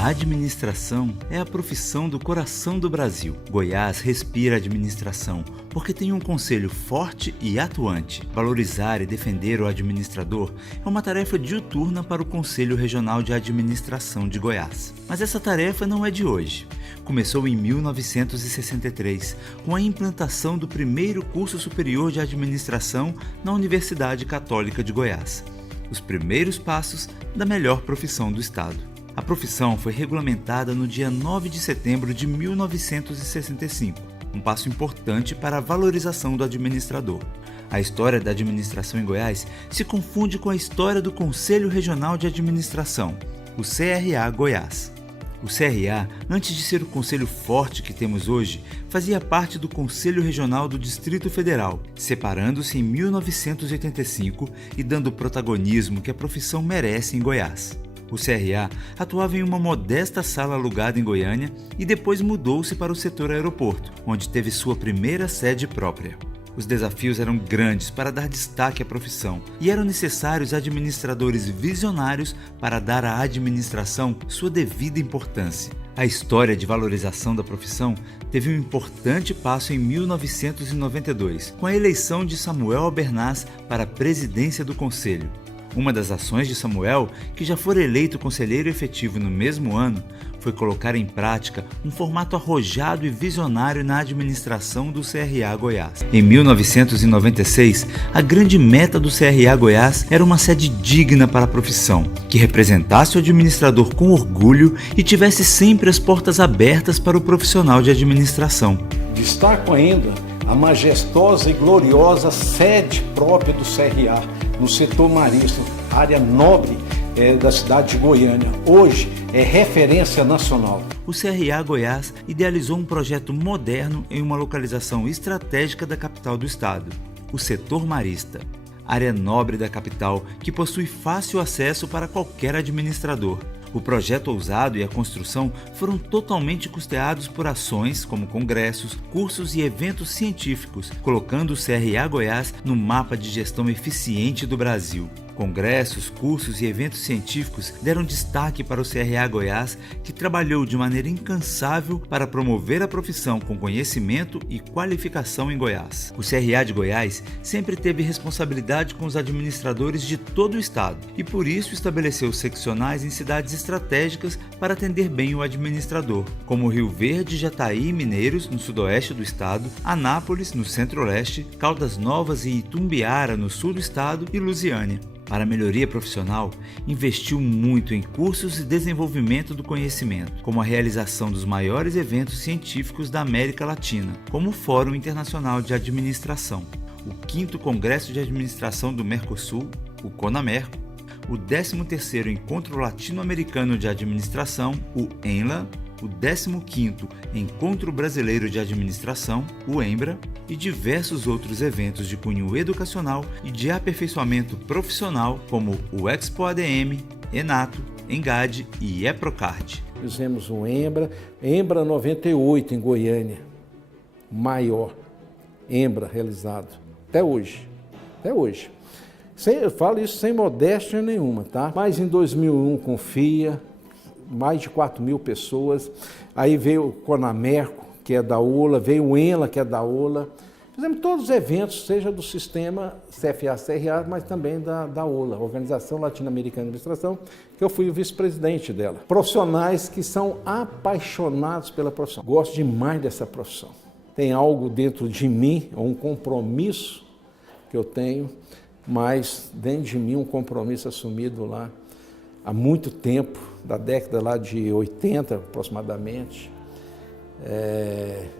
A administração é a profissão do coração do Brasil. Goiás respira administração porque tem um conselho forte e atuante. Valorizar e defender o administrador é uma tarefa diuturna para o Conselho Regional de Administração de Goiás. Mas essa tarefa não é de hoje. Começou em 1963, com a implantação do primeiro curso superior de administração na Universidade Católica de Goiás. Os primeiros passos da melhor profissão do estado. A profissão foi regulamentada no dia 9 de setembro de 1965, um passo importante para a valorização do administrador. A história da administração em Goiás se confunde com a história do Conselho Regional de Administração, o CRA Goiás. O CRA, antes de ser o conselho forte que temos hoje, fazia parte do Conselho Regional do Distrito Federal, separando-se em 1985 e dando o protagonismo que a profissão merece em Goiás. O CRA atuava em uma modesta sala alugada em Goiânia e depois mudou-se para o setor aeroporto, onde teve sua primeira sede própria. Os desafios eram grandes para dar destaque à profissão e eram necessários administradores visionários para dar à administração sua devida importância. A história de valorização da profissão teve um importante passo em 1992, com a eleição de Samuel Albernaz para a presidência do Conselho. Uma das ações de Samuel, que já fora eleito conselheiro efetivo no mesmo ano, foi colocar em prática um formato arrojado e visionário na administração do CRA Goiás. Em 1996, a grande meta do CRA Goiás era uma sede digna para a profissão, que representasse o administrador com orgulho e tivesse sempre as portas abertas para o profissional de administração. Destaco ainda a majestosa e gloriosa sede própria do CRA, no setor marista, área nobre da cidade de Goiânia. Hoje é referência nacional. O CRA Goiás idealizou um projeto moderno em uma localização estratégica da capital do estado, o setor marista, área nobre da capital que possui fácil acesso para qualquer administrador. O projeto ousado e a construção foram totalmente custeados por ações como congressos, cursos e eventos científicos, colocando o CRA Goiás no mapa de gestão eficiente do Brasil. Congressos, cursos e eventos científicos deram destaque para o CRA Goiás, que trabalhou de maneira incansável para promover a profissão com conhecimento e qualificação em Goiás. O CRA de Goiás sempre teve responsabilidade com os administradores de todo o estado e por isso estabeleceu seccionais em cidades estratégicas para atender bem o administrador, como Rio Verde, Jataí e Mineiros, no sudoeste do estado, Anápolis, no centro-oeste, Caldas Novas e Itumbiara, no sul do estado e Lusiânia. Para a melhoria profissional, investiu muito em cursos e desenvolvimento do conhecimento, como a realização dos maiores eventos científicos da América Latina, como o Fórum Internacional de Administração, o 5º Congresso de Administração do Mercosul, o CONAMERCO, o 13º Encontro Latino-Americano de Administração, o ENLA, o 15º Encontro Brasileiro de Administração, o EMBRA, e diversos outros eventos de cunho educacional e de aperfeiçoamento profissional, como o Expo ADM, Enato, Engade e Eprocard. Fizemos um EMBRA 98 em Goiânia, maior EMBRA realizado, até hoje. Eu falo isso sem modéstia nenhuma, tá? Mas em 2001 com FIA, mais de 4.000 pessoas, aí veio o CONAMERCO, que é da OLA, veio o ENLA, que é da OLA. Fizemos todos os eventos, seja do sistema CFA-CRA, mas também da OLA, Organização Latino-Americana de Administração, que eu fui o vice-presidente dela. Profissionais que são apaixonados pela profissão. Gosto demais dessa profissão. Tem algo dentro de mim, um compromisso que eu tenho, mas dentro de mim um compromisso assumido lá há muito tempo, da década lá de 80 aproximadamente,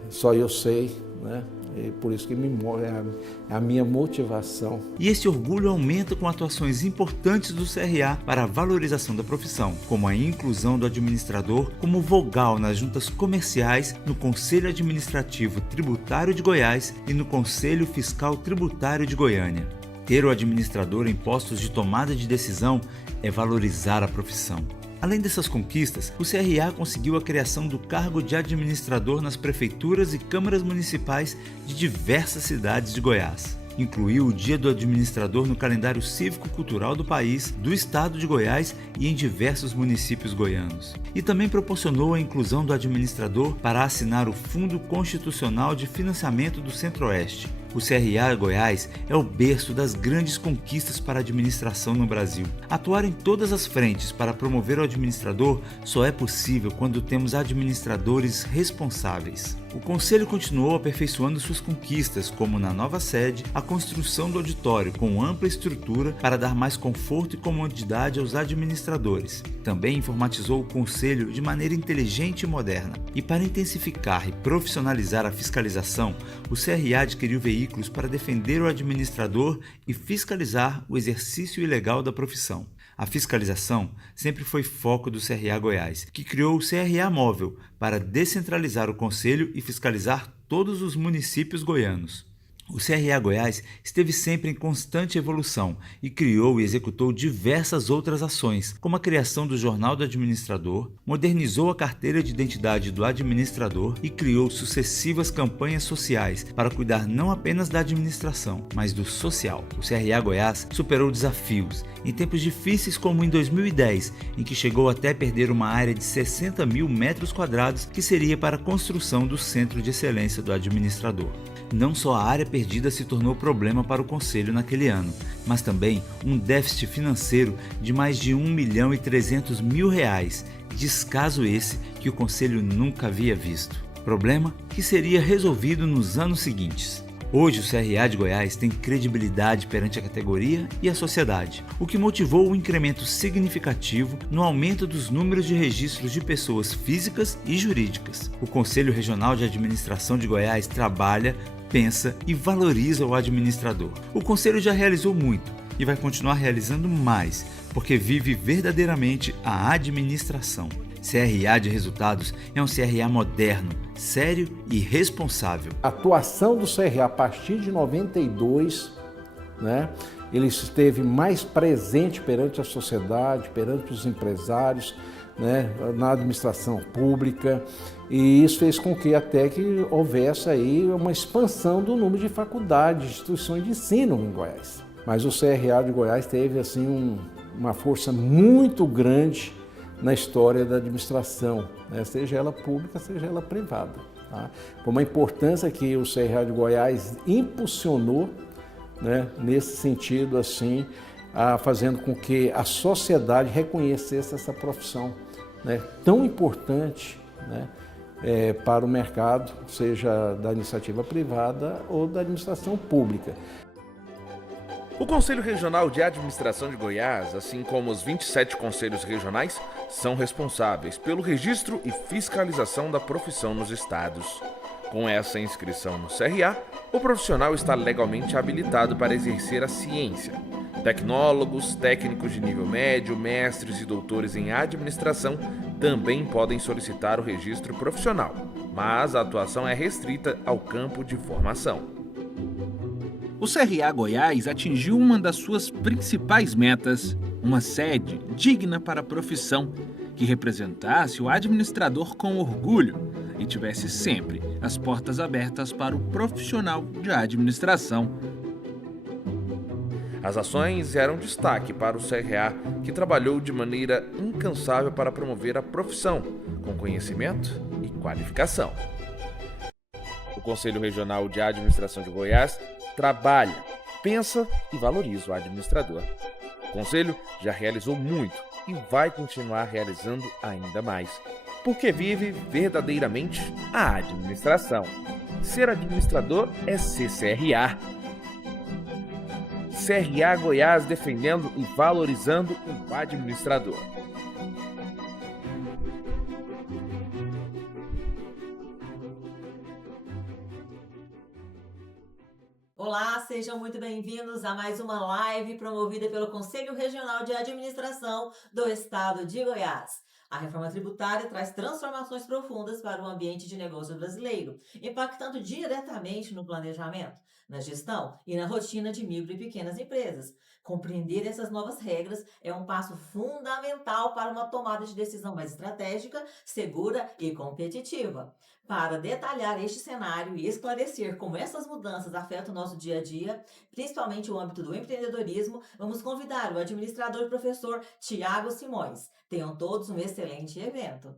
só eu sei, né? E por isso que é a minha motivação. E esse orgulho aumenta com atuações importantes do CRA para a valorização da profissão, como a inclusão do administrador como vogal nas juntas comerciais, no Conselho Administrativo Tributário de Goiás e no Conselho Fiscal Tributário de Goiânia. Ter o administrador em postos de tomada de decisão é valorizar a profissão. Além dessas conquistas, o CRA conseguiu a criação do cargo de administrador nas prefeituras e câmaras municipais de diversas cidades de Goiás. Incluiu o Dia do Administrador no calendário cívico-cultural do país, do estado de Goiás e em diversos municípios goianos. E também proporcionou a inclusão do administrador para assinar o Fundo Constitucional de Financiamento do Centro-Oeste. O CRA Goiás é o berço das grandes conquistas para a administração no Brasil. Atuar em todas as frentes para promover o administrador só é possível quando temos administradores responsáveis. O Conselho continuou aperfeiçoando suas conquistas, como na nova sede, a construção do auditório com ampla estrutura para dar mais conforto e comodidade aos administradores. Também informatizou o Conselho de maneira inteligente e moderna. E para intensificar e profissionalizar a fiscalização, o CRA adquiriu veículos para defender o administrador e fiscalizar o exercício ilegal da profissão. A fiscalização sempre foi foco do CRA Goiás, que criou o CRA Móvel para descentralizar o Conselho e fiscalizar todos os municípios goianos. O CRA Goiás esteve sempre em constante evolução e criou e executou diversas outras ações, como a criação do Jornal do Administrador, modernizou a carteira de identidade do administrador e criou sucessivas campanhas sociais para cuidar não apenas da administração, mas do social. O CRA Goiás superou desafios em tempos difíceis como em 2010, em que chegou até perder uma área de 60 mil metros quadrados que seria para a construção do Centro de Excelência do Administrador. Não só a área perdida se tornou problema para o Conselho naquele ano, mas também um déficit financeiro de mais de R$1.300.000, descaso esse que o Conselho nunca havia visto. Problema que seria resolvido nos anos seguintes. Hoje o CRA de Goiás tem credibilidade perante a categoria e a sociedade, o que motivou um incremento significativo no aumento dos números de registros de pessoas físicas e jurídicas. O Conselho Regional de Administração de Goiás trabalha, pensa e valoriza o administrador. O Conselho já realizou muito e vai continuar realizando mais, porque vive verdadeiramente a administração. CRA de Resultados é um CRA moderno, sério e responsável. A atuação do CRA a partir de 92, ele esteve mais presente perante a sociedade, perante os empresários, na administração pública, e isso fez com que até que houvesse aí uma expansão do número de faculdades, de instituições de ensino em Goiás. Mas o CRA de Goiás teve assim uma força muito grande na história da administração, seja ela pública, seja ela privada. Tá? Por uma importância que o CRA de Goiás impulsionou, nesse sentido, assim, fazendo com que a sociedade reconhecesse essa profissão tão importante para o mercado, seja da iniciativa privada ou da administração pública. O Conselho Regional de Administração de Goiás, assim como os 27 conselhos regionais, são responsáveis pelo registro e fiscalização da profissão nos estados. Com essa inscrição no CRA, o profissional está legalmente habilitado para exercer a ciência. Tecnólogos, técnicos de nível médio, mestres e doutores em administração também podem solicitar o registro profissional, mas a atuação é restrita ao campo de formação. O CRA Goiás atingiu uma das suas principais metas, uma sede digna para a profissão, que representasse o administrador com orgulho e tivesse sempre as portas abertas para o profissional de administração. As ações eram destaque para o CRA, que trabalhou de maneira incansável para promover a profissão, com conhecimento e qualificação. O Conselho Regional de Administração de Goiás trabalha, pensa e valoriza o administrador. O Conselho já realizou muito e vai continuar realizando ainda mais, porque vive verdadeiramente a administração. Ser administrador é ser CRA. CRA Goiás defendendo e valorizando o administrador. Olá, sejam muito bem-vindos a mais uma live promovida pelo Conselho Regional de Administração do Estado de Goiás. A reforma tributária traz transformações profundas para o ambiente de negócio brasileiro, impactando diretamente no planejamento, na gestão e na rotina de micro e pequenas empresas. Compreender essas novas regras é um passo fundamental para uma tomada de decisão mais estratégica, segura e competitiva. Para detalhar este cenário e esclarecer como essas mudanças afetam o nosso dia a dia, principalmente o âmbito do empreendedorismo, vamos convidar o administrador e professor Tiago Simões. Tenham todos um excelente evento.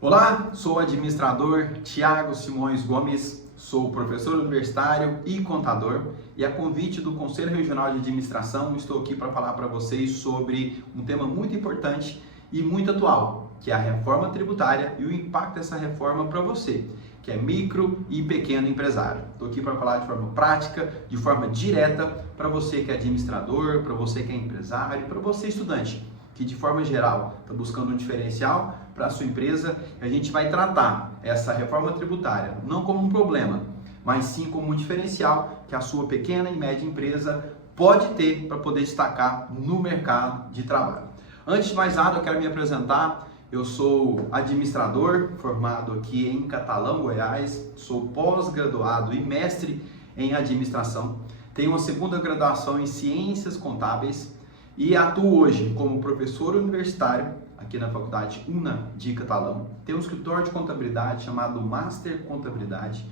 Olá, sou o administrador Tiago Simões Gomes, sou professor universitário e contador e a convite do Conselho Regional de Administração estou aqui para falar para vocês sobre um tema muito importante e muito atual, que é a reforma tributária e o impacto dessa reforma para você, que é micro e pequeno empresário. Estou aqui para falar de forma prática, de forma direta, para você que é administrador, para você que é empresário, para você estudante, que de forma geral está buscando um diferencial para a sua empresa. A gente vai tratar essa reforma tributária não como um problema, mas sim como um diferencial que a sua pequena e média empresa pode ter para poder destacar no mercado de trabalho. Antes de mais nada, eu quero me apresentar. Eu sou administrador formado aqui em Catalão, Goiás, sou pós-graduado e mestre em administração, tenho uma segunda graduação em ciências contábeis e atuo hoje como professor universitário aqui na Faculdade UNA de Catalão. Tenho um escritório de contabilidade chamado Master Contabilidade.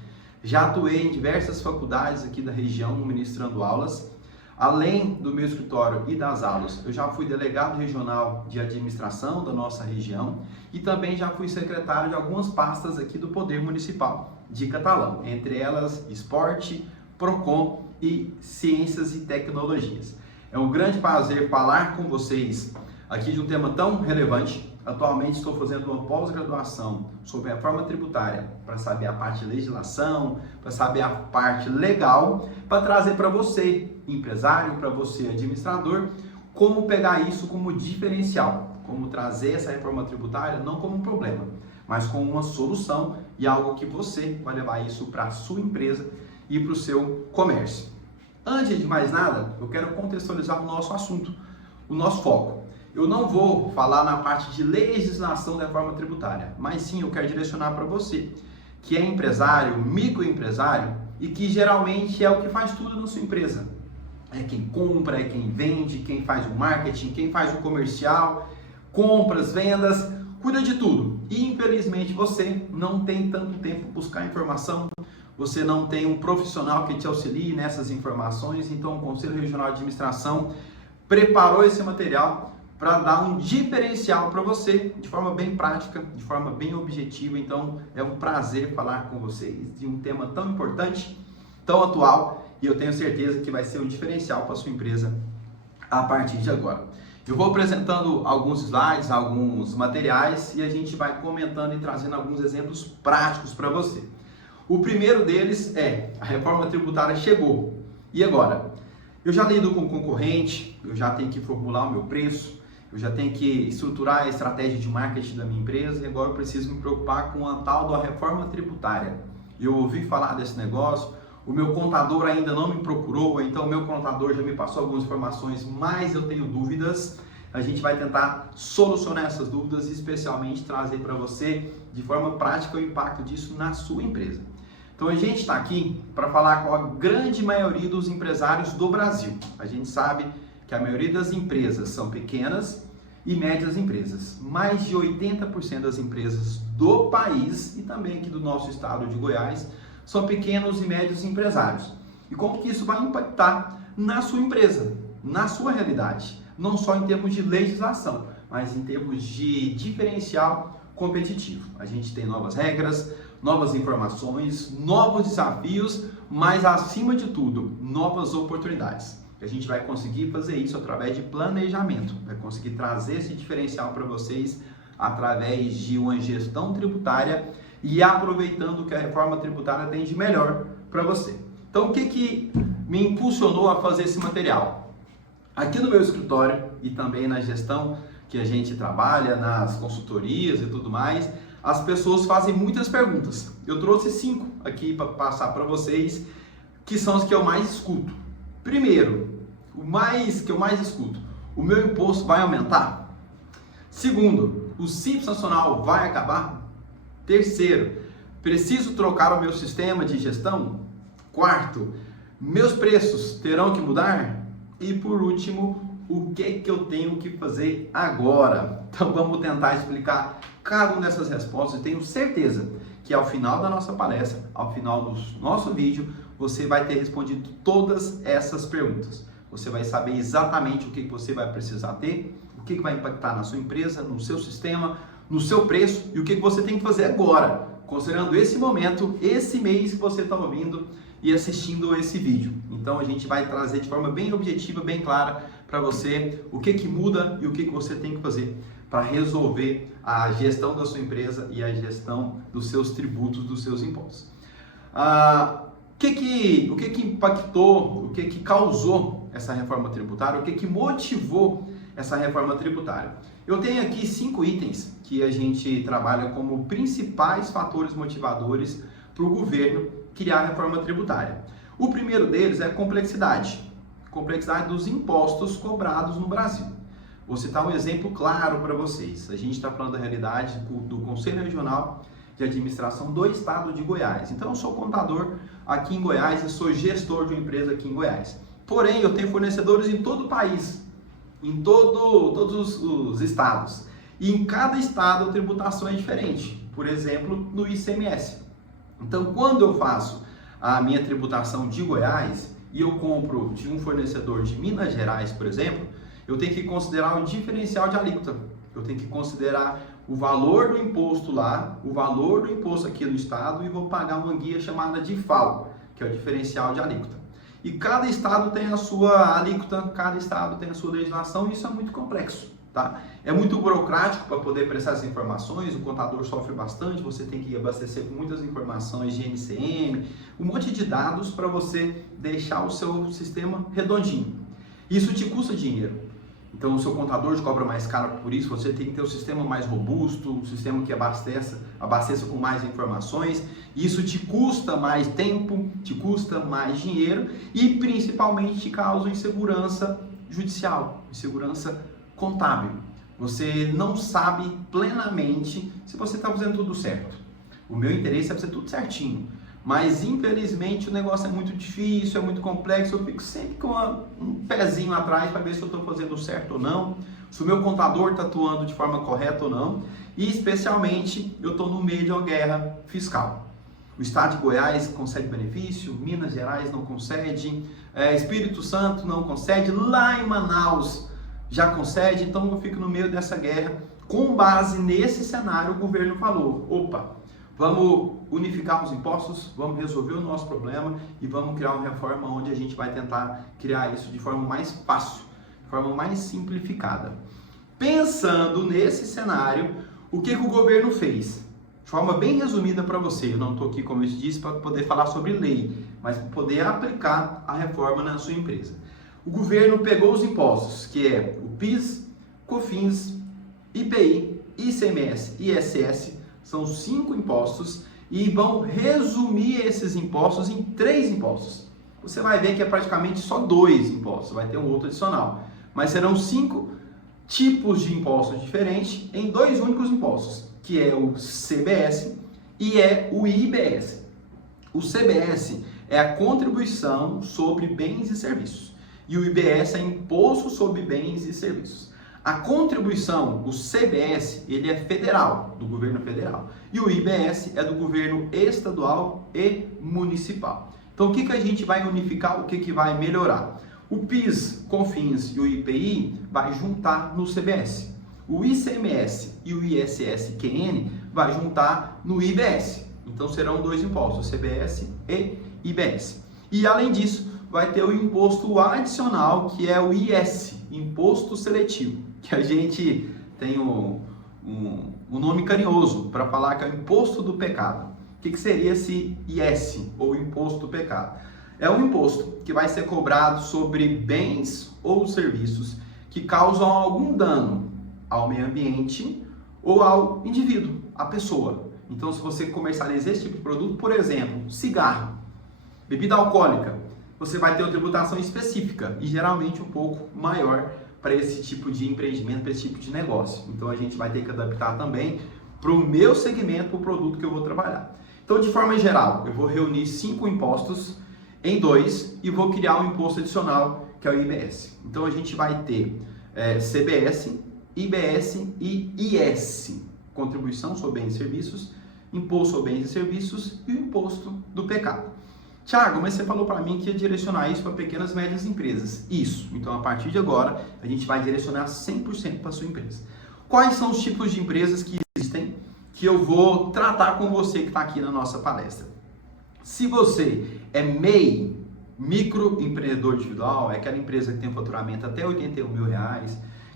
Já atuei em diversas faculdades aqui da região ministrando aulas. Além do meu escritório e das aulas, eu já fui delegado regional de administração da nossa região e também já fui secretário de algumas pastas aqui do Poder Municipal de Catalão, entre elas Esporte, Procon e Ciências e Tecnologias. É um grande prazer falar com vocês aqui de um tema tão relevante. Atualmente estou fazendo uma pós-graduação sobre a reforma tributária para saber a parte de legislação, para saber a parte legal, para trazer para você, empresário, para você, administrador, como pegar isso como diferencial, como trazer essa reforma tributária não como um problema, mas como uma solução e algo que você vai levar isso para a sua empresa e para o seu comércio. Antes de mais nada, eu quero contextualizar o nosso assunto, o nosso foco. Eu não vou falar na parte de legislação da reforma tributária, mas sim eu quero direcionar para você, que é empresário, microempresário e que geralmente é o que faz tudo na sua empresa. É quem compra, é quem vende, quem faz o marketing, quem faz o comercial, compras, vendas, cuida de tudo. E infelizmente você não tem tanto tempo para buscar informação, você não tem um profissional que te auxilie nessas informações, então o Conselho Regional de Administração preparou esse material para dar um diferencial para você, de forma bem prática, de forma bem objetiva. Então é um prazer falar com vocês de um tema tão importante, tão atual, e eu tenho certeza que vai ser um diferencial para a sua empresa a partir de agora. Eu vou apresentando alguns slides, alguns materiais, e a gente vai comentando e trazendo alguns exemplos práticos para você. O primeiro deles é: a reforma tributária chegou. E agora? Eu já lido com concorrente, eu já tenho que formular o meu preço, eu já tenho que estruturar a estratégia de marketing da minha empresa e agora eu preciso me preocupar com a tal da reforma tributária. Eu ouvi falar desse negócio, o meu contador ainda não me procurou, então o meu contador já me passou algumas informações, mas eu tenho dúvidas. A gente vai tentar solucionar essas dúvidas e especialmente trazer para você de forma prática o impacto disso na sua empresa. Então a gente está aqui para falar com a grande maioria dos empresários do Brasil. A gente sabe que a maioria das empresas são pequenas e médias empresas. Mais de 80% das empresas do país e também aqui do nosso estado de Goiás são pequenos e médios empresários. E como que isso vai impactar na sua empresa, na sua realidade? Não só em termos de legislação, mas em termos de diferencial competitivo. A gente tem novas regras, novas informações, novos desafios, mas acima de tudo, novas oportunidades. A gente vai conseguir fazer isso através de planejamento, vai conseguir trazer esse diferencial para vocês através de uma gestão tributária e aproveitando o que a reforma tributária tem de melhor para você. Então, o que me impulsionou a fazer esse material? Aqui no meu escritório e também na gestão que a gente trabalha, nas consultorias e tudo mais, as pessoas fazem muitas perguntas. Eu trouxe 5 aqui para passar para vocês, que são os que eu mais escuto. Primeiro, que eu mais escuto: o meu imposto vai aumentar? Segundo, o Simples Nacional vai acabar? Terceiro, preciso trocar o meu sistema de gestão? Quarto, meus preços terão que mudar? E por último, o que eu tenho que fazer agora? Então vamos tentar explicar cada uma dessas respostas e tenho certeza que ao final da nossa palestra, ao final do nosso vídeo, você vai ter respondido todas essas perguntas. Você vai saber exatamente o que você vai precisar ter, o que vai impactar na sua empresa, no seu sistema, no seu preço e o que você tem que fazer agora, considerando esse momento, esse mês que você está ouvindo e assistindo esse vídeo. Então a gente vai trazer de forma bem objetiva, bem clara para você o que muda e o que você tem que fazer para resolver a gestão da sua empresa e a gestão dos seus tributos, dos seus impostos. O que impactou, o que causou essa reforma tributária, o que motivou essa reforma tributária? Eu tenho aqui 5 itens que a gente trabalha como principais fatores motivadores para o governo criar a reforma tributária. O primeiro deles é a complexidade dos impostos cobrados no Brasil. Vou citar um exemplo claro para vocês. A gente está falando da realidade do Conselho Regional de Administração do Estado de Goiás. Então, eu sou contador aqui em Goiás e sou gestor de uma empresa aqui em Goiás. Porém, eu tenho fornecedores em todo o país, em todos os estados. E em cada estado a tributação é diferente. Por exemplo, no ICMS. Então, quando eu faço a minha tributação de Goiás e eu compro de um fornecedor de Minas Gerais, por exemplo, eu tenho que considerar o diferencial de alíquota. Eu tenho que considerar o valor do imposto lá, o valor do imposto aqui no estado e vou pagar uma guia chamada DIFAL, que é o diferencial de alíquota. E cada estado tem a sua alíquota, cada estado tem a sua legislação e isso é muito complexo, tá? É muito burocrático para poder prestar essas informações, o contador sofre bastante, você tem que abastecer com muitas informações de NCM, um monte de dados para você deixar o seu sistema redondinho. Isso te custa dinheiro. Então o seu contador te cobra mais caro por isso, você tem que ter um sistema mais robusto, um sistema que abasteça com mais informações, isso te custa mais tempo, te custa mais dinheiro e principalmente te causa insegurança judicial, insegurança contábil. Você não sabe plenamente se você está fazendo tudo certo. O meu interesse é fazer tudo certinho. Mas, infelizmente, o negócio é muito difícil, é muito complexo. Eu fico sempre com um pezinho atrás para ver se eu estou fazendo certo ou não, se o meu contador está atuando de forma correta ou não. E, especialmente, eu estou no meio de uma guerra fiscal. O estado de Goiás concede benefício, Minas Gerais não concede, Espírito Santo não concede, lá em Manaus já concede. Então, eu fico no meio dessa guerra. Com base nesse cenário, o governo falou, opa, vamos unificar os impostos, vamos resolver o nosso problema e vamos criar uma reforma onde a gente vai tentar criar isso de forma mais fácil, de forma mais simplificada. Pensando nesse cenário, o que o governo fez? De forma bem resumida para você, eu não estou aqui, como eu disse, para poder falar sobre lei, mas para poder aplicar a reforma na sua empresa. O governo pegou os impostos, que é o PIS, COFINS, IPI, ICMS e ISS, são 5 impostos e vão resumir esses impostos em 3 impostos. Você vai ver que é praticamente só 2 impostos, vai ter um outro adicional. Mas serão 5 tipos de impostos diferentes em 2 únicos impostos, que é o CBS e é o IBS. O CBS é a contribuição sobre bens e serviços e o IBS é imposto sobre bens e serviços. A contribuição, o CBS, ele é federal, do governo federal. E o IBS é do governo estadual e municipal. Então, o que a gente vai unificar, o que vai melhorar? O PIS, COFINS e o IPI vai juntar no CBS. O ICMS e o ISS-QN vai juntar no IBS. Então, serão 2 impostos, CBS e IBS. E, além disso, vai ter o imposto adicional, que é o IS, Imposto Seletivo, que a gente tem um nome carinhoso para falar que é o Imposto do Pecado. O que seria esse IS, ou Imposto do Pecado? É um imposto que vai ser cobrado sobre bens ou serviços que causam algum dano ao meio ambiente ou ao indivíduo, à pessoa. Então, se você comercializa esse tipo de produto, por exemplo, cigarro, bebida alcoólica, você vai ter uma tributação específica e geralmente um pouco maior para esse tipo de empreendimento, para esse tipo de negócio. Então a gente vai ter que adaptar também para o meu segmento, para o produto que eu vou trabalhar. Então, de forma geral, eu vou reunir 5 impostos em 2 e vou criar um imposto adicional, que é o IBS. Então a gente vai ter CBS, IBS e IS, contribuição sobre bens e serviços, imposto sobre bens e serviços e o imposto do pecado. Tiago, mas você falou para mim que ia direcionar isso para pequenas e médias empresas. Isso. Então, a partir de agora, a gente vai direcionar 100% para a sua empresa. Quais são os tipos de empresas que existem que eu vou tratar com você que está aqui na nossa palestra? Se você é MEI, microempreendedor individual, é aquela empresa que tem faturamento até R$81 mil,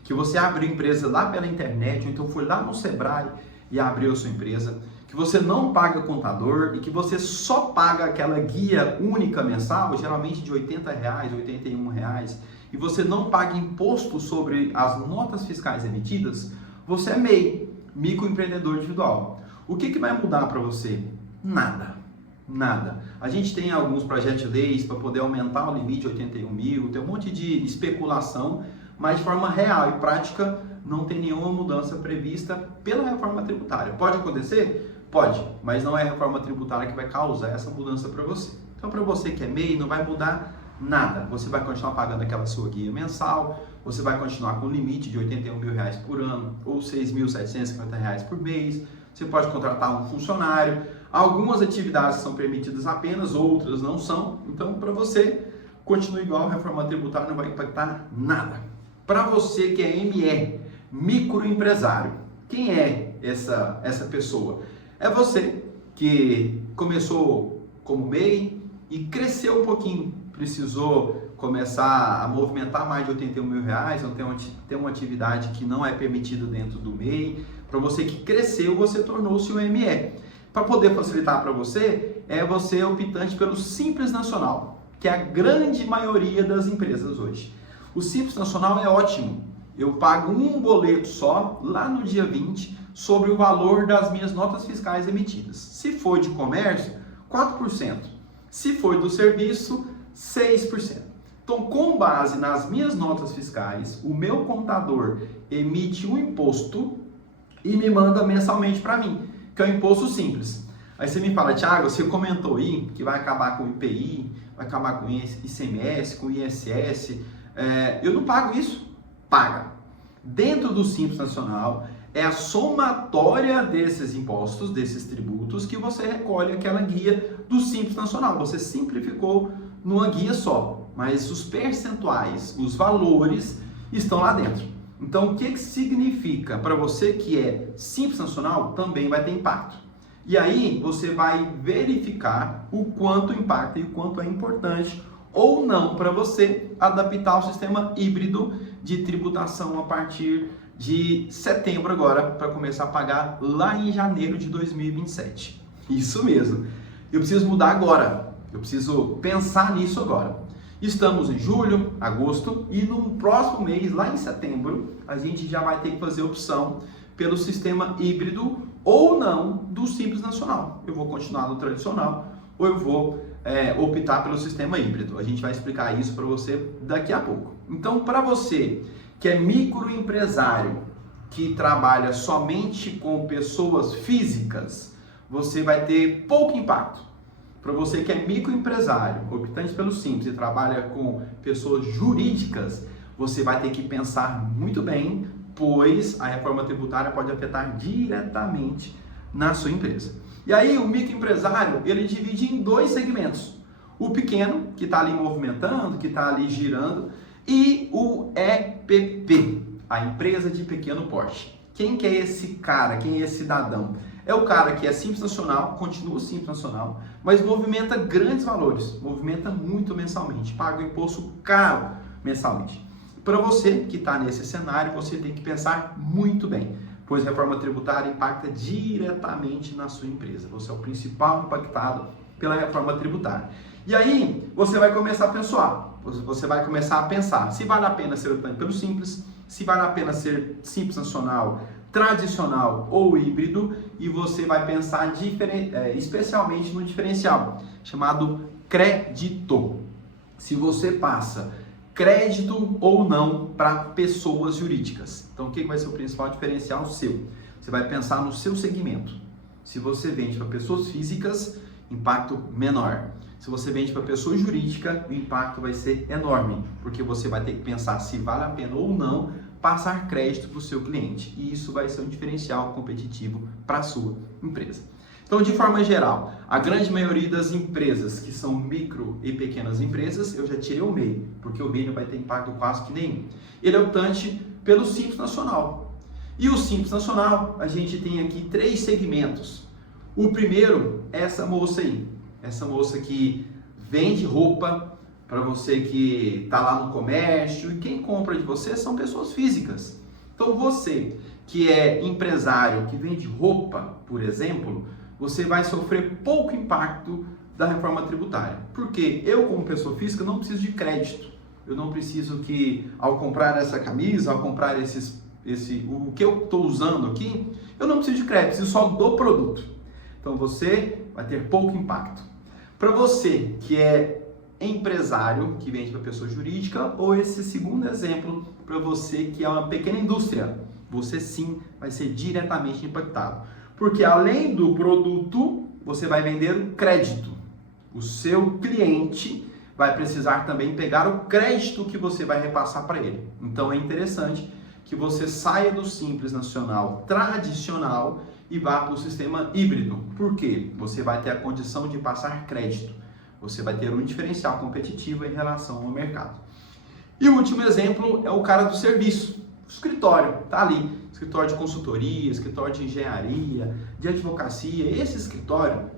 que você abriu empresa lá pela internet, ou então foi lá no Sebrae e abriu a sua empresa, que você não paga contador e que você só paga aquela guia única mensal, geralmente de R$80, R$81, e você não paga imposto sobre as notas fiscais emitidas, você é MEI, microempreendedor individual. O que vai mudar para você? Nada. Nada. A gente tem alguns projetos de leis para poder aumentar o limite de 81 mil, tem um monte de especulação, mas de forma real e prática não tem nenhuma mudança prevista pela reforma tributária. Pode acontecer? Pode, mas não é a reforma tributária que vai causar essa mudança para você. Então, para você que é MEI, não vai mudar nada. Você vai continuar pagando aquela sua guia mensal, você vai continuar com o limite de R$81 mil por ano ou R$6.750 por mês. Você pode contratar um funcionário. Algumas atividades são permitidas apenas, outras não são. Então, para você, continua igual, a reforma tributária não vai impactar nada. Para você que é ME, microempresário, quem é essa pessoa? É você que começou como MEI e cresceu um pouquinho, precisou começar a movimentar mais de R$81 mil, ou tem uma atividade que não é permitida dentro do MEI. Para você que cresceu, você tornou-se um ME. Para poder facilitar para você, é você optante pelo Simples Nacional, que é a grande maioria das empresas hoje. O Simples Nacional é ótimo. Eu pago um boleto só, lá no dia 20, sobre o valor das minhas notas fiscais emitidas. Se for de comércio, 4%. Se for do serviço, 6%. Então, com base nas minhas notas fiscais, o meu contador emite um imposto e me manda mensalmente para mim, que é o imposto simples. Aí você me fala, Tiago, você comentou aí que vai acabar com o IPI, vai acabar com o ICMS, com o ISS. Eu não pago isso? Paga. Dentro do Simples Nacional, é a somatória desses impostos, desses tributos, que você recolhe aquela guia do Simples Nacional. Você simplificou numa guia só, mas os percentuais, os valores estão lá dentro. Então, o que significa para você que é Simples Nacional? Também vai ter impacto. E aí, você vai verificar o quanto impacta e o quanto é importante ou não para você adaptar o sistema híbrido de tributação a partir de setembro agora, para começar a pagar lá em janeiro de 2027. Isso mesmo. Eu preciso mudar agora. Eu preciso pensar nisso agora. Estamos em julho, agosto e no próximo mês, lá em setembro, a gente já vai ter que fazer opção pelo sistema híbrido ou não do Simples Nacional. Eu vou continuar no tradicional ou eu vou optar pelo sistema híbrido. A gente vai explicar isso para você daqui a pouco. Então, para você que é microempresário, que trabalha somente com pessoas físicas, você vai ter pouco impacto. Para você que é microempresário, optante pelo Simples e trabalha com pessoas jurídicas, você vai ter que pensar muito bem, pois a reforma tributária pode afetar diretamente na sua empresa. E aí o microempresário, ele divide em dois segmentos. O pequeno, que está ali movimentando, que está ali girando, e o EPP, a empresa de pequeno porte. Quem que é esse cara? Quem é esse cidadão? É o cara que é Simples Nacional, continua Simples Nacional, mas movimenta grandes valores, movimenta muito mensalmente, paga o imposto caro mensalmente. Para você que está nesse cenário, você tem que pensar muito bem, pois a reforma tributária impacta diretamente na sua empresa. Você é o principal impactado pela reforma tributária. E aí, você vai começar a pensar se vale a pena ser optante pelo Simples, se vale a pena ser Simples Nacional, tradicional ou híbrido, e você vai pensar especialmente no diferencial, chamado crédito. Se você passa crédito ou não para pessoas jurídicas. Então, o que vai ser o principal diferencial seu? Você vai pensar no seu segmento. Se você vende para pessoas físicas, impacto menor. Se você vende para pessoa jurídica, o impacto vai ser enorme, porque você vai ter que pensar se vale a pena ou não passar crédito para o seu cliente. E isso vai ser um diferencial competitivo para a sua empresa. Então, de forma geral, a grande maioria das empresas que são micro e pequenas empresas, eu já tirei o MEI, porque o MEI não vai ter impacto quase que nenhum. Ele é optante pelo Simples Nacional. E o Simples Nacional, a gente tem aqui 3 segmentos. O primeiro é essa moça aí. Essa moça que vende roupa para você que está lá no comércio, e quem compra de você são pessoas físicas. Então você que é empresário, que vende roupa, por exemplo, você vai sofrer pouco impacto da reforma tributária. Porque eu, como pessoa física, não preciso de crédito. Eu não preciso que, ao comprar essa camisa, ao comprar o que eu estou usando aqui, eu não preciso de crédito, preciso só do produto. Então você vai ter pouco impacto. Para você que é empresário, que vende para pessoa jurídica, ou esse segundo exemplo, para você que é uma pequena indústria, você sim vai ser diretamente impactado. Porque além do produto, você vai vender o crédito. O seu cliente vai precisar também pegar o crédito que você vai repassar para ele. Então é interessante que você saia do Simples Nacional tradicional e vá para o sistema híbrido. Por quê? Você vai ter a condição de passar crédito. Você vai ter um diferencial competitivo em relação ao mercado. E o último exemplo é o cara do serviço. O escritório, tá ali. Escritório de consultoria, escritório de engenharia, de advocacia. Esse escritório,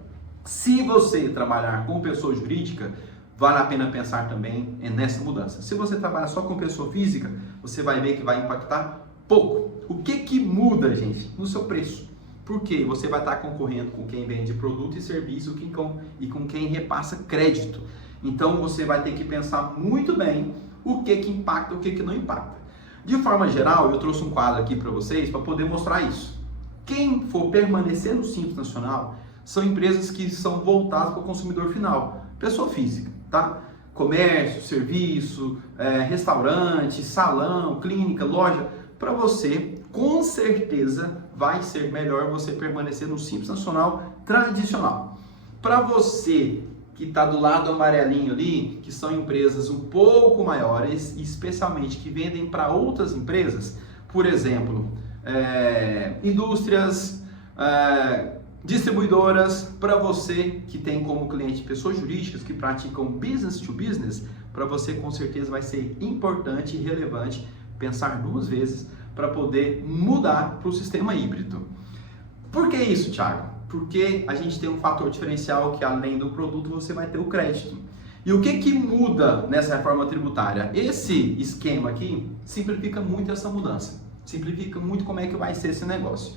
se você trabalhar com pessoa jurídica, vale a pena pensar também nessa mudança. Se você trabalhar só com pessoa física, você vai ver que vai impactar pouco. O que muda, gente? No seu preço. Porque você vai estar concorrendo com quem vende produto e serviço e com quem repassa crédito. Então você vai ter que pensar muito bem o que impacta e o que não impacta. De forma geral, eu trouxe um quadro aqui para vocês para poder mostrar isso. Quem for permanecer no Simples Nacional são empresas que são voltadas para o consumidor final, pessoa física, tá? Comércio, serviço, restaurante, salão, clínica, loja. Para você, com certeza, vai ser melhor você permanecer no Simples Nacional tradicional. Para você que está do lado amarelinho ali, que são empresas um pouco maiores, especialmente que vendem para outras empresas, por exemplo, indústrias, distribuidoras, para você que tem como cliente pessoas jurídicas que praticam business to business, para você com certeza vai ser importante e relevante pensar 2 vezes para poder mudar para o sistema híbrido. Por que isso, Thiago? Porque a gente tem um fator diferencial que além do produto você vai ter o crédito. E o que muda nessa reforma tributária? Esse esquema aqui simplifica muito essa mudança. Simplifica muito como é que vai ser esse negócio.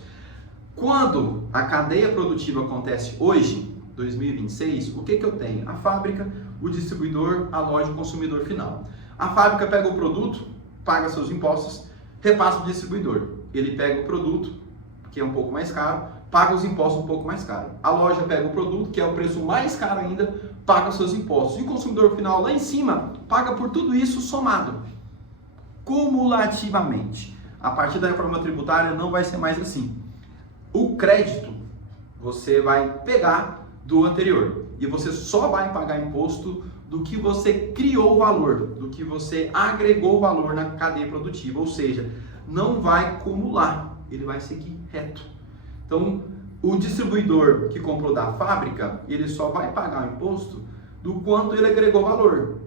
Quando a cadeia produtiva acontece hoje, 2026, o que eu tenho? A fábrica, o distribuidor, a loja, o consumidor final. A fábrica pega o produto, paga seus impostos, repassa para o distribuidor. Ele pega o produto, que é um pouco mais caro, paga os impostos um pouco mais caro. A loja pega o produto, que é o preço mais caro ainda, paga os seus impostos. E o consumidor final lá em cima paga por tudo isso somado, cumulativamente. A partir da reforma tributária não vai ser mais assim. O crédito você vai pegar do anterior e você só vai pagar imposto do que você criou valor, do que você agregou valor na cadeia produtiva, ou seja, não vai acumular, ele vai seguir reto. Então, o distribuidor que comprou da fábrica, ele só vai pagar o imposto do quanto ele agregou valor.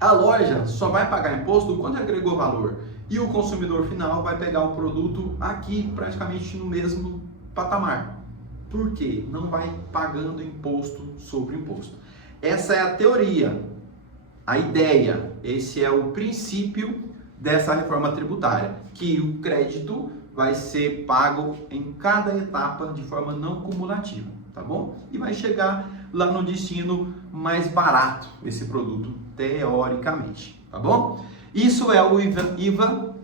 A loja só vai pagar imposto do quanto ele agregou valor. E o consumidor final vai pegar o produto aqui praticamente no mesmo patamar. Por quê? Não vai pagando imposto sobre imposto. Essa é a teoria, a ideia, esse é o princípio dessa reforma tributária, que o crédito vai ser pago em cada etapa de forma não cumulativa, tá bom? E vai chegar lá no destino mais barato esse produto, teoricamente, tá bom? Isso é o IVA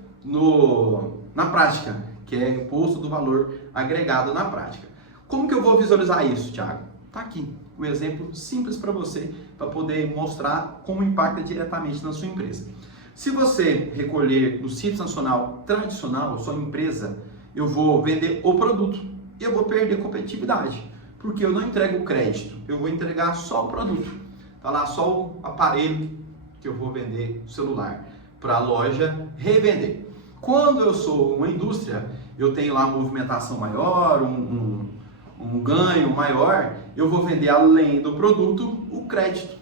na prática, que é imposto do valor agregado na prática. Como que eu vou visualizar isso, Thiago? Tá aqui, um exemplo simples para você, para poder mostrar como impacta diretamente na sua empresa. Se você recolher no Simples Nacional tradicional, sua empresa, eu vou vender o produto e eu vou perder competitividade, porque eu não entrego o crédito, eu vou entregar só o produto. Tá lá só o aparelho que eu vou vender o celular para a loja revender. Quando eu sou uma indústria, eu tenho lá uma movimentação maior, um ganho maior, eu vou vender além do produto o crédito.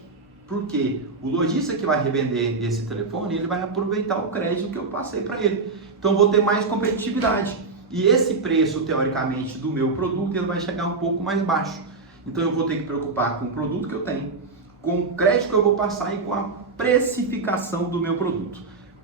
Porque o lojista que vai revender esse telefone, ele vai aproveitar o crédito que eu passei para ele. Então eu vou ter mais competitividade. E esse preço, teoricamente, do meu produto, ele vai chegar um pouco mais baixo. Então eu vou ter que preocupar com o produto que eu tenho, com o crédito que eu vou passar e com a precificação do meu produto.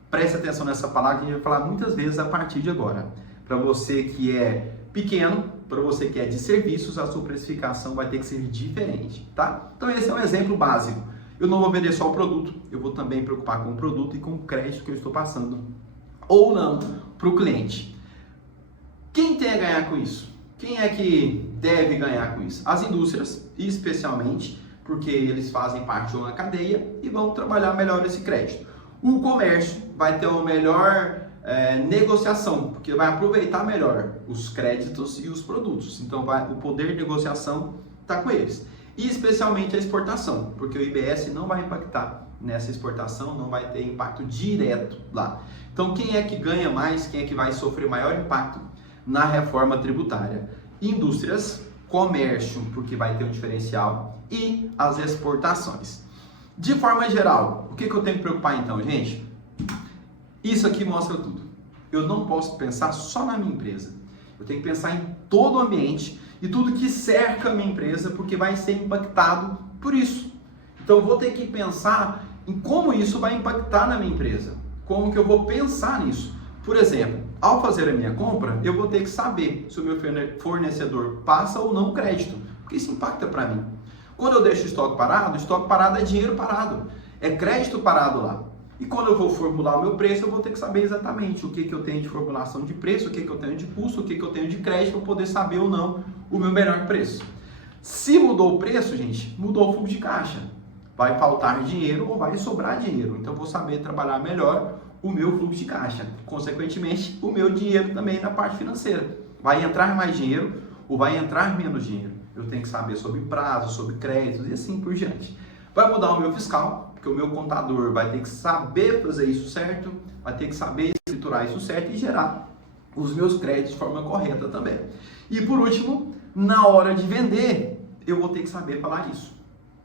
Preste atenção nessa palavra que a gente vai falar muitas vezes a partir de agora. Para você que é pequeno, para você que é de serviços, a sua precificação vai ter que ser diferente, tá? Então esse é um exemplo básico. Eu não vou vender só o produto, eu vou também me preocupar com o produto e com o crédito que eu estou passando, ou não, para o cliente. Quem tem a ganhar com isso? Quem é que deve ganhar com isso? As indústrias, especialmente, porque eles fazem parte de uma cadeia e vão trabalhar melhor esse crédito. O comércio vai ter uma melhor negociação, porque vai aproveitar melhor os créditos e os produtos. Então o poder de negociação está com eles. E especialmente a exportação, porque o IBS não vai impactar nessa exportação, não vai ter impacto direto lá. Então quem é que ganha mais, quem é que vai sofrer maior impacto na reforma tributária? Indústrias, comércio, porque vai ter um diferencial, e as exportações. De forma geral, o que eu tenho que preocupar então, gente? Isso aqui mostra tudo. Eu não posso pensar só na minha empresa. Eu tenho que pensar em todo o ambiente e tudo que cerca a minha empresa, porque vai ser impactado por isso. Então eu vou ter que pensar em como isso vai impactar na minha empresa. Como que eu vou pensar nisso? Por exemplo, ao fazer a minha compra, eu vou ter que saber se o meu fornecedor passa ou não crédito, porque isso impacta para mim. Quando eu deixo o estoque parado é dinheiro parado, é crédito parado lá. E quando eu vou formular o meu preço, eu vou ter que saber exatamente o que eu tenho de formulação de preço, o que eu tenho de custo, o que eu tenho de crédito, para poder saber ou não o meu melhor preço. Se mudou o preço, gente, mudou o fluxo de caixa. Vai faltar dinheiro ou vai sobrar dinheiro. Então eu vou saber trabalhar melhor o meu fluxo de caixa. Consequentemente, o meu dinheiro também na parte financeira. Vai entrar mais dinheiro ou vai entrar menos dinheiro? Eu tenho que saber sobre prazo, sobre créditos e assim por diante. Vai mudar o meu fiscal, porque o meu contador vai ter que saber fazer isso certo, vai ter que saber escriturar isso certo e gerar os meus créditos de forma correta também. E por último, na hora de vender, eu vou ter que saber falar isso.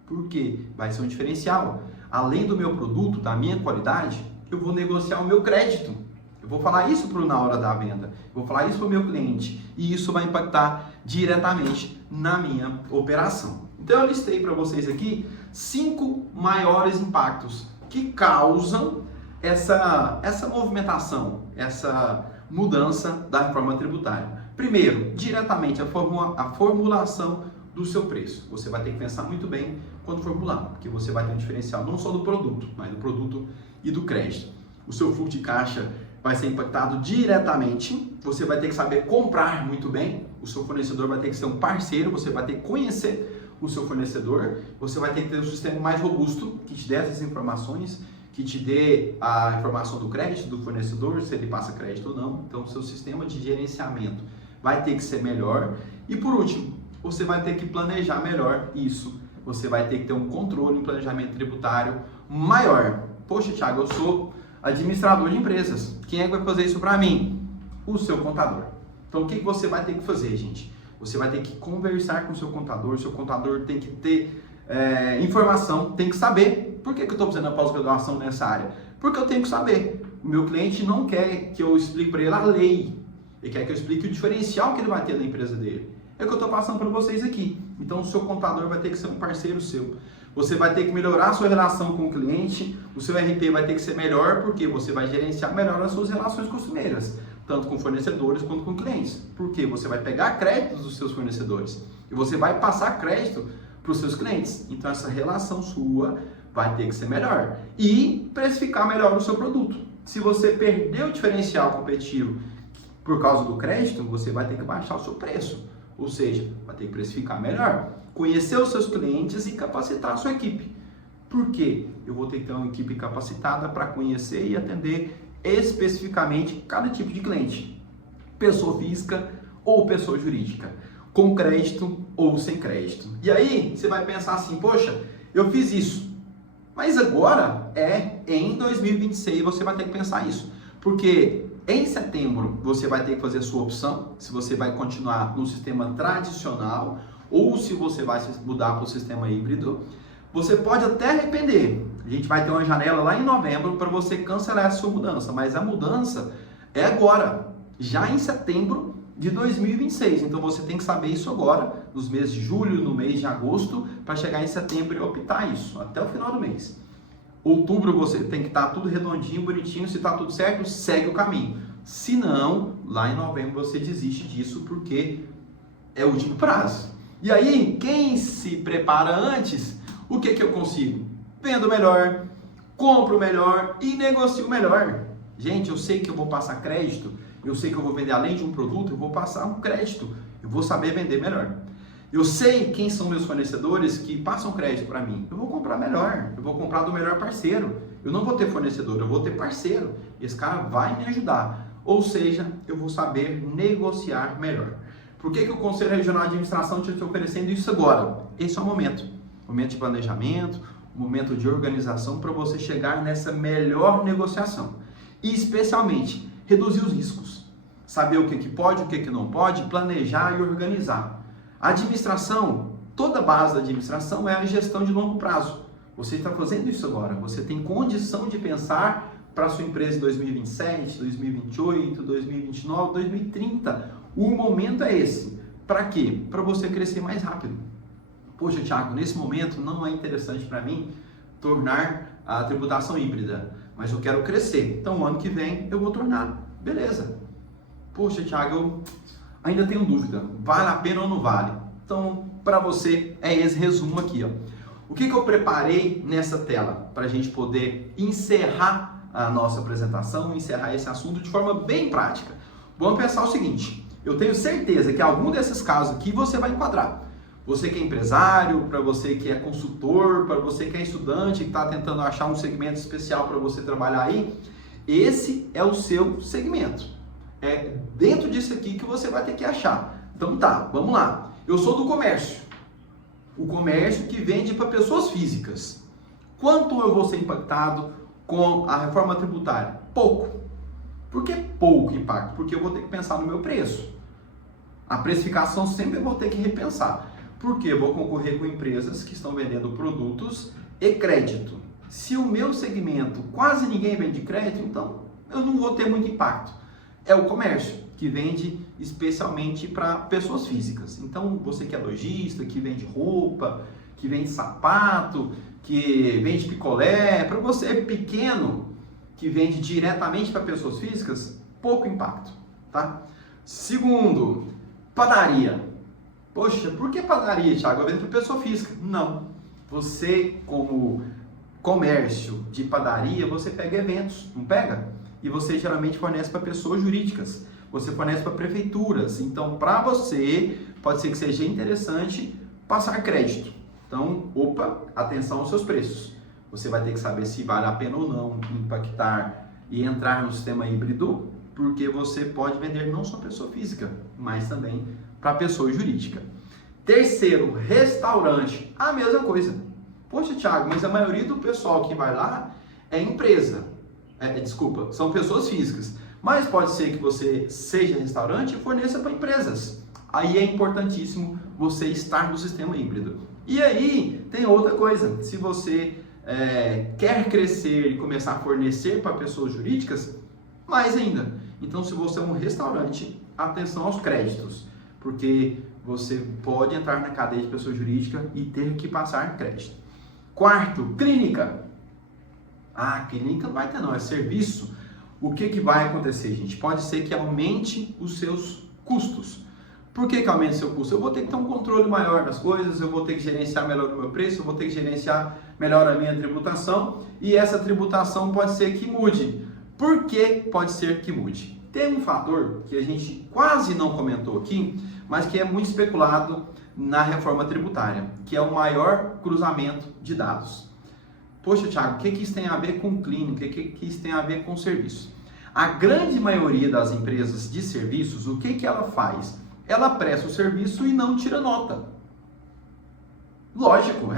Porque vai ser um diferencial. Além do meu produto, da minha qualidade, eu vou negociar o meu crédito. Eu vou falar isso na hora da venda. Eu vou falar isso para o meu cliente. E isso vai impactar diretamente na minha operação. Então eu listei para vocês aqui 5 maiores impactos que causam essa movimentação, essa mudança da reforma tributária. Primeiro, diretamente a formulação do seu preço. Você vai ter que pensar muito bem quando formular, porque você vai ter um diferencial não só do produto, mas do produto e do crédito. O seu fluxo de caixa vai ser impactado diretamente, você vai ter que saber comprar muito bem, o seu fornecedor vai ter que ser um parceiro, você vai ter que conhecer o seu fornecedor, você vai ter que ter um sistema mais robusto, que te dê essas informações, que te dê a informação do crédito do fornecedor, se ele passa crédito ou não. Então o seu sistema de gerenciamento vai ter que ser melhor. E por último, você vai ter que planejar melhor isso, você vai ter que ter um controle, um planejamento tributário maior. Poxa, Thiago, eu sou administrador de empresas, quem é que vai fazer isso para mim? O seu contador. Então o que você vai ter que fazer, gente? Você vai ter que conversar com o seu contador tem que ter informação, tem que saber. Por que eu estou fazendo a pós-graduação nessa área? Porque eu tenho que saber. O meu cliente não quer que eu explique para ele a lei, ele quer que eu explique o diferencial que ele vai ter na empresa dele. É o que eu estou passando para vocês aqui. Então o seu contador vai ter que ser um parceiro seu. Você vai ter que melhorar a sua relação com o cliente, o seu RP vai ter que ser melhor, porque você vai gerenciar melhor as suas relações costumeiras, tanto com fornecedores quanto com clientes. Porque você vai pegar créditos dos seus fornecedores e você vai passar crédito para os seus clientes. Então essa relação sua vai ter que ser melhor e precificar melhor o seu produto. Se você perder o diferencial competitivo por causa do crédito, você vai ter que baixar o seu preço. Ou seja, vai ter que precificar melhor, conhecer os seus clientes e capacitar a sua equipe. Por quê? Eu vou ter que ter uma equipe capacitada para conhecer e atender especificamente cada tipo de cliente. Pessoa física ou pessoa jurídica, com crédito ou sem crédito. E aí, você vai pensar assim, poxa, eu fiz isso, Mas agora em 2026 você vai ter que pensar isso. Porque em setembro você vai ter que fazer a sua opção, se você vai continuar no sistema tradicional ou se você vai mudar para o sistema híbrido. Você pode até arrepender. A gente vai ter uma janela lá em novembro para você cancelar a sua mudança, mas a mudança é agora, já em setembro de 2026. Então você tem que saber isso agora, nos meses de julho, no mês de agosto, para chegar em setembro e optar isso, até o final do mês. Outubro você tem que estar tudo redondinho, bonitinho, se está tudo certo, segue o caminho. Se não, lá em novembro você desiste disso porque é o último prazo. E aí, quem se prepara antes, o que eu consigo? Vendo melhor, compro melhor e negocio melhor. Gente, eu sei que eu vou passar crédito, eu sei que eu vou vender além de um produto, eu vou passar um crédito, eu vou saber vender melhor. Eu sei quem são meus fornecedores que passam crédito para mim. Eu vou comprar melhor, eu vou comprar do melhor parceiro. Eu não vou ter fornecedor, eu vou ter parceiro. Esse cara vai me ajudar. Ou seja, eu vou saber negociar melhor. Por que o Conselho Regional de Administração está te oferecendo isso agora? Esse é o momento. Momento de planejamento, momento de organização para você chegar nessa melhor negociação. E especialmente, reduzir os riscos. Saber o que pode, o que não pode, planejar e organizar. A administração, toda a base da administração é a gestão de longo prazo. Você está fazendo isso agora. Você tem condição de pensar para a sua empresa em 2027, 2028, 2029, 2030. O momento é esse. Para quê? Para você crescer mais rápido. Poxa, Thiago, nesse momento não é interessante para mim tornar a tributação híbrida, mas eu quero crescer. Então, o ano que vem eu vou tornar. Beleza. Poxa, Thiago, eu ainda tenho dúvida. Vale a pena ou não vale? Então, para você, é esse resumo aqui, ó. O que eu preparei nessa tela para a gente poder encerrar a nossa apresentação, encerrar esse assunto de forma bem prática? Vamos pensar o seguinte, eu tenho certeza que algum desses casos aqui você vai enquadrar. Você que é empresário, para você que é consultor, para você que é estudante, que está tentando achar um segmento especial para você trabalhar aí, esse é o seu segmento. É dentro disso aqui que você vai ter que achar. Então tá, vamos lá. Eu sou do comércio. O comércio que vende para pessoas físicas. Quanto eu vou ser impactado com a reforma tributária? Pouco. Por que pouco impacto? Porque eu vou ter que pensar no meu preço. A precificação sempre eu vou ter que repensar. Porque eu vou concorrer com empresas que estão vendendo produtos e crédito. Se o meu segmento quase ninguém vende crédito, então eu não vou ter muito impacto. É o comércio, que vende especialmente para pessoas físicas. Então, você que é lojista, que vende roupa, que vende sapato, que vende picolé, para você pequeno, que vende diretamente para pessoas físicas, pouco impacto, tá? Segundo, padaria. Poxa, por que padaria, Thiago? Eu vendo para pessoa física. Não. Você, como comércio de padaria, você pega eventos, não pega? E você geralmente fornece para pessoas jurídicas. Você fornece para prefeituras. Então, para você, pode ser que seja interessante passar crédito. Então, atenção aos seus preços. Você vai ter que saber se vale a pena ou não impactar e entrar no sistema híbrido, porque você pode vender não só pessoa física, mas também para pessoa jurídica. Terceiro, restaurante. A mesma coisa. Poxa, Thiago, mas a maioria do pessoal que vai lá é empresa. São pessoas físicas. Mas pode ser que você seja restaurante e forneça para empresas. Aí é importantíssimo você estar no sistema híbrido. E aí tem outra coisa. Se você quer crescer e começar a fornecer para pessoas jurídicas, mais ainda. Então, se você é um restaurante, atenção aos créditos. Porque você pode entrar na cadeia de pessoa jurídica e ter que passar crédito. Quarto, clínica. Clínica não vai ter não, é serviço. O que vai acontecer, gente? Pode ser que aumente os seus custos. Por que aumente o seu custo? Eu vou ter que ter um controle maior das coisas, eu vou ter que gerenciar melhor o meu preço, eu vou ter que gerenciar melhor a minha tributação e essa tributação pode ser que mude. Por que pode ser que mude? Tem um fator que a gente quase não comentou aqui, mas que é muito especulado na reforma tributária, que é o maior cruzamento de dados. Poxa, Thiago, o que isso tem a ver com clínica? O que isso tem a ver com serviço? A grande maioria das empresas de serviços, o que ela faz? Ela presta o serviço e não tira nota. Lógico,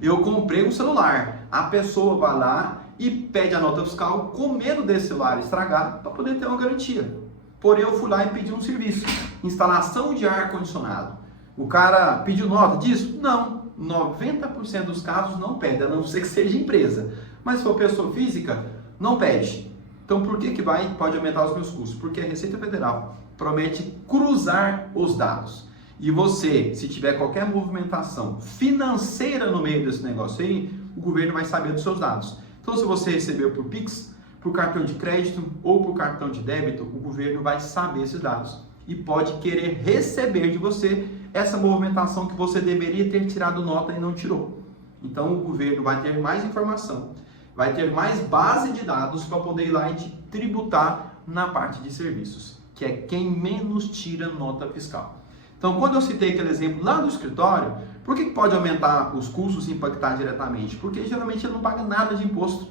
eu comprei um celular. a pessoa vai lá e pede a nota fiscal com medo desse celular estragar para poder ter uma garantia. Porém, eu fui lá e pedi um serviço, instalação de ar-condicionado. O cara pediu nota disso? Não, 90% dos casos não pede, a não ser que seja empresa. Mas se for pessoa física, não pede. Então, por que pode aumentar os meus custos? Porque a Receita Federal promete cruzar os dados. E você, se tiver qualquer movimentação financeira no meio desse negócio aí, o governo vai saber dos seus dados. Então, se você recebeu por Pix, por cartão de crédito ou por cartão de débito, o governo vai saber esses dados e pode querer receber de você essa movimentação que você deveria ter tirado nota e não tirou. Então, o governo vai ter mais informação, vai ter mais base de dados para poder ir lá e te tributar na parte de serviços, que é quem menos tira nota fiscal. Então, quando eu citei aquele exemplo lá do escritório, por que pode aumentar os custos e impactar diretamente? Porque geralmente ele não paga nada de imposto,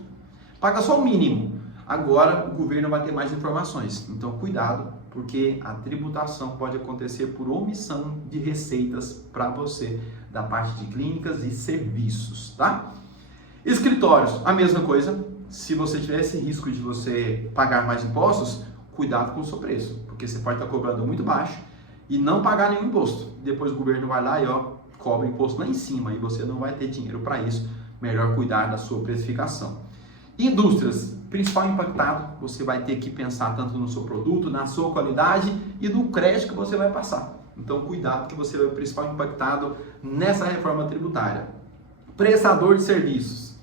paga só o mínimo. Agora o governo vai ter mais informações, então cuidado, porque a tributação pode acontecer por omissão de receitas para você da parte de clínicas e serviços, tá? Escritórios, a mesma coisa. Se você tiver esse risco de você pagar mais impostos, cuidado com o seu preço, porque você pode estar cobrando muito baixo e não pagar nenhum imposto. Depois o governo vai lá e cobra imposto lá em cima e você não vai ter dinheiro para isso. Melhor cuidar da sua precificação. Indústrias, principal impactado, você vai ter que pensar tanto no seu produto, na sua qualidade e no crédito que você vai passar. Então cuidado que você vai ser o principal impactado nessa reforma tributária. Prestador de serviços.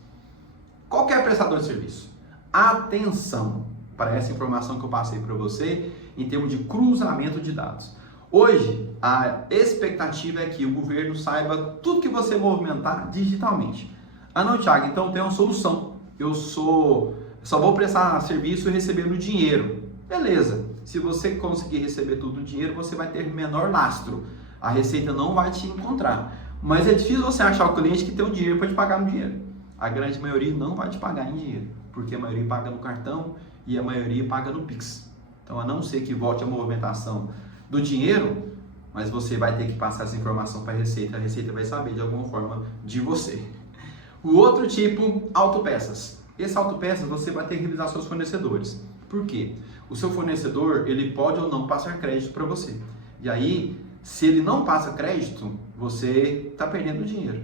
Qualquer prestador de serviço. Atenção para essa informação que eu passei para você em termos de cruzamento de dados. Hoje, a expectativa é que o governo saiba tudo que você movimentar digitalmente. Ah não, Thiago, então tem uma solução. Eu só vou prestar serviço recebendo dinheiro. Beleza, se você conseguir receber tudo no dinheiro, você vai ter menor lastro. A Receita não vai te encontrar. Mas é difícil você achar o cliente que tem o dinheiro para te pagar no dinheiro. A grande maioria não vai te pagar em dinheiro, porque a maioria paga no cartão e a maioria paga no Pix. Então, a não ser que volte a movimentação do dinheiro, mas você vai ter que passar essa informação para a Receita vai saber de alguma forma de você. O outro tipo, autopeças. Esse autopeças você vai ter que revisar seus fornecedores. Por quê? O seu fornecedor, ele pode ou não passar crédito para você. E aí, se ele não passa crédito, você está perdendo dinheiro.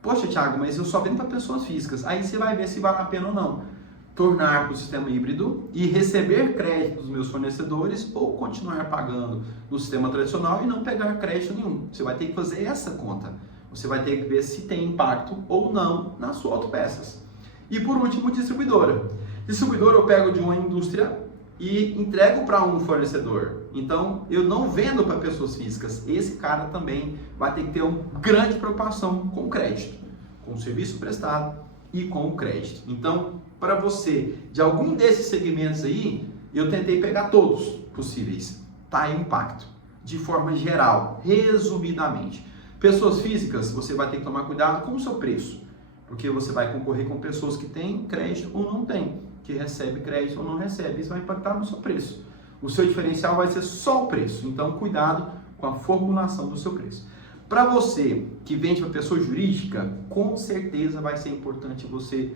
Poxa, Thiago, mas eu só vendo para pessoas físicas. Aí você vai ver se vale a pena ou não tornar o sistema híbrido e receber crédito dos meus fornecedores ou continuar pagando no sistema tradicional e não pegar crédito nenhum. Você vai ter que fazer essa conta. Você vai ter que ver se tem impacto ou não nas suas autopeças. E por último, distribuidora. Distribuidora eu pego de uma indústria e entrego para um fornecedor. Então, eu não vendo para pessoas físicas. Esse cara também vai ter que ter uma grande preocupação com o crédito, com o serviço prestado e com o crédito. Então, para você, de algum desses segmentos aí, eu tentei pegar todos possíveis. Tá aí o impacto, de forma geral, resumidamente. Pessoas físicas, você vai ter que tomar cuidado com o seu preço, porque você vai concorrer com pessoas que têm crédito ou não têm, que recebe crédito ou não recebe. Isso vai impactar no seu preço. O seu diferencial vai ser só o preço. Então, cuidado com a formulação do seu preço. Para você que vende para pessoa jurídica, com certeza vai ser importante você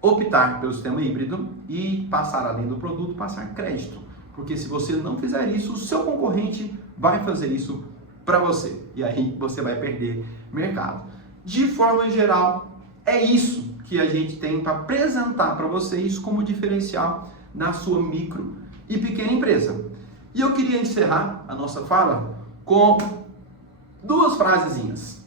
optar pelo sistema híbrido e passar além do produto, passar crédito. Porque se você não fizer isso, o seu concorrente vai fazer isso para você. E aí você vai perder mercado. De forma geral, é isso que a gente tem para apresentar para vocês como diferencial na sua micro e pequena empresa. E eu queria encerrar a nossa fala com duas frasezinhas.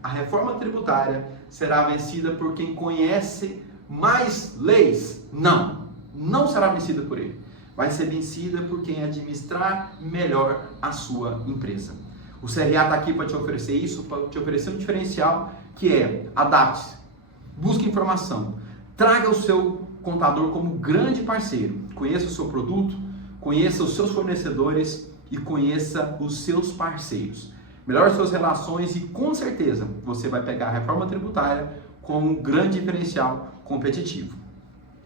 A reforma tributária será vencida por quem conhece mais leis? Não será vencida por ele. Vai ser vencida por quem administrar melhor a sua empresa. O CRA está aqui para te oferecer isso, para te oferecer um diferencial que é adapte-se, busque informação, traga o seu contador como grande parceiro, conheça o seu produto, conheça os seus fornecedores e conheça os seus parceiros. Melhore suas relações e com certeza você vai pegar a reforma tributária como um grande diferencial competitivo.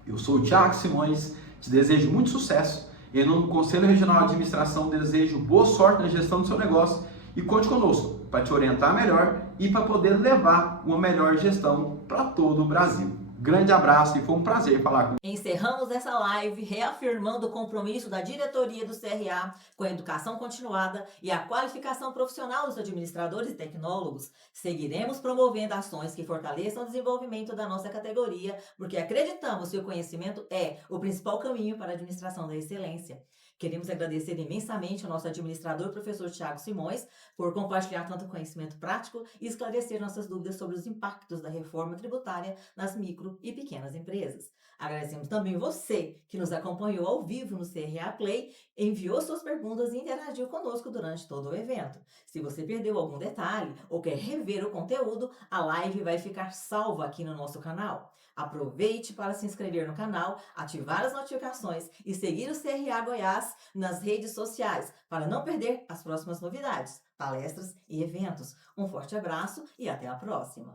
Eu sou o Thiago Simões, te desejo muito sucesso. Em nome do Conselho Regional de Administração, desejo boa sorte na gestão do seu negócio E conte conosco para te orientar melhor e para poder levar uma melhor gestão para todo o Brasil. Grande abraço e foi um prazer falar com Encerramos essa live reafirmando o compromisso da diretoria do CRA com a educação continuada e a qualificação profissional dos administradores e tecnólogos. Seguiremos promovendo ações que fortaleçam o desenvolvimento da nossa categoria, porque acreditamos que o conhecimento é o principal caminho para a administração da excelência. Queremos agradecer imensamente ao nosso administrador, professor Tiago Simões, por compartilhar tanto conhecimento prático e esclarecer nossas dúvidas sobre os impactos da reforma tributária nas micro e pequenas empresas. Agradecemos também você que nos acompanhou ao vivo no CRA Play, enviou suas perguntas e interagiu conosco durante todo o evento. Se você perdeu algum detalhe ou quer rever o conteúdo, a live vai ficar salva aqui no nosso canal. Aproveite para se inscrever no canal, ativar as notificações e seguir o CRA Goiás nas redes sociais para não perder as próximas novidades, palestras e eventos. Um forte abraço e até a próxima!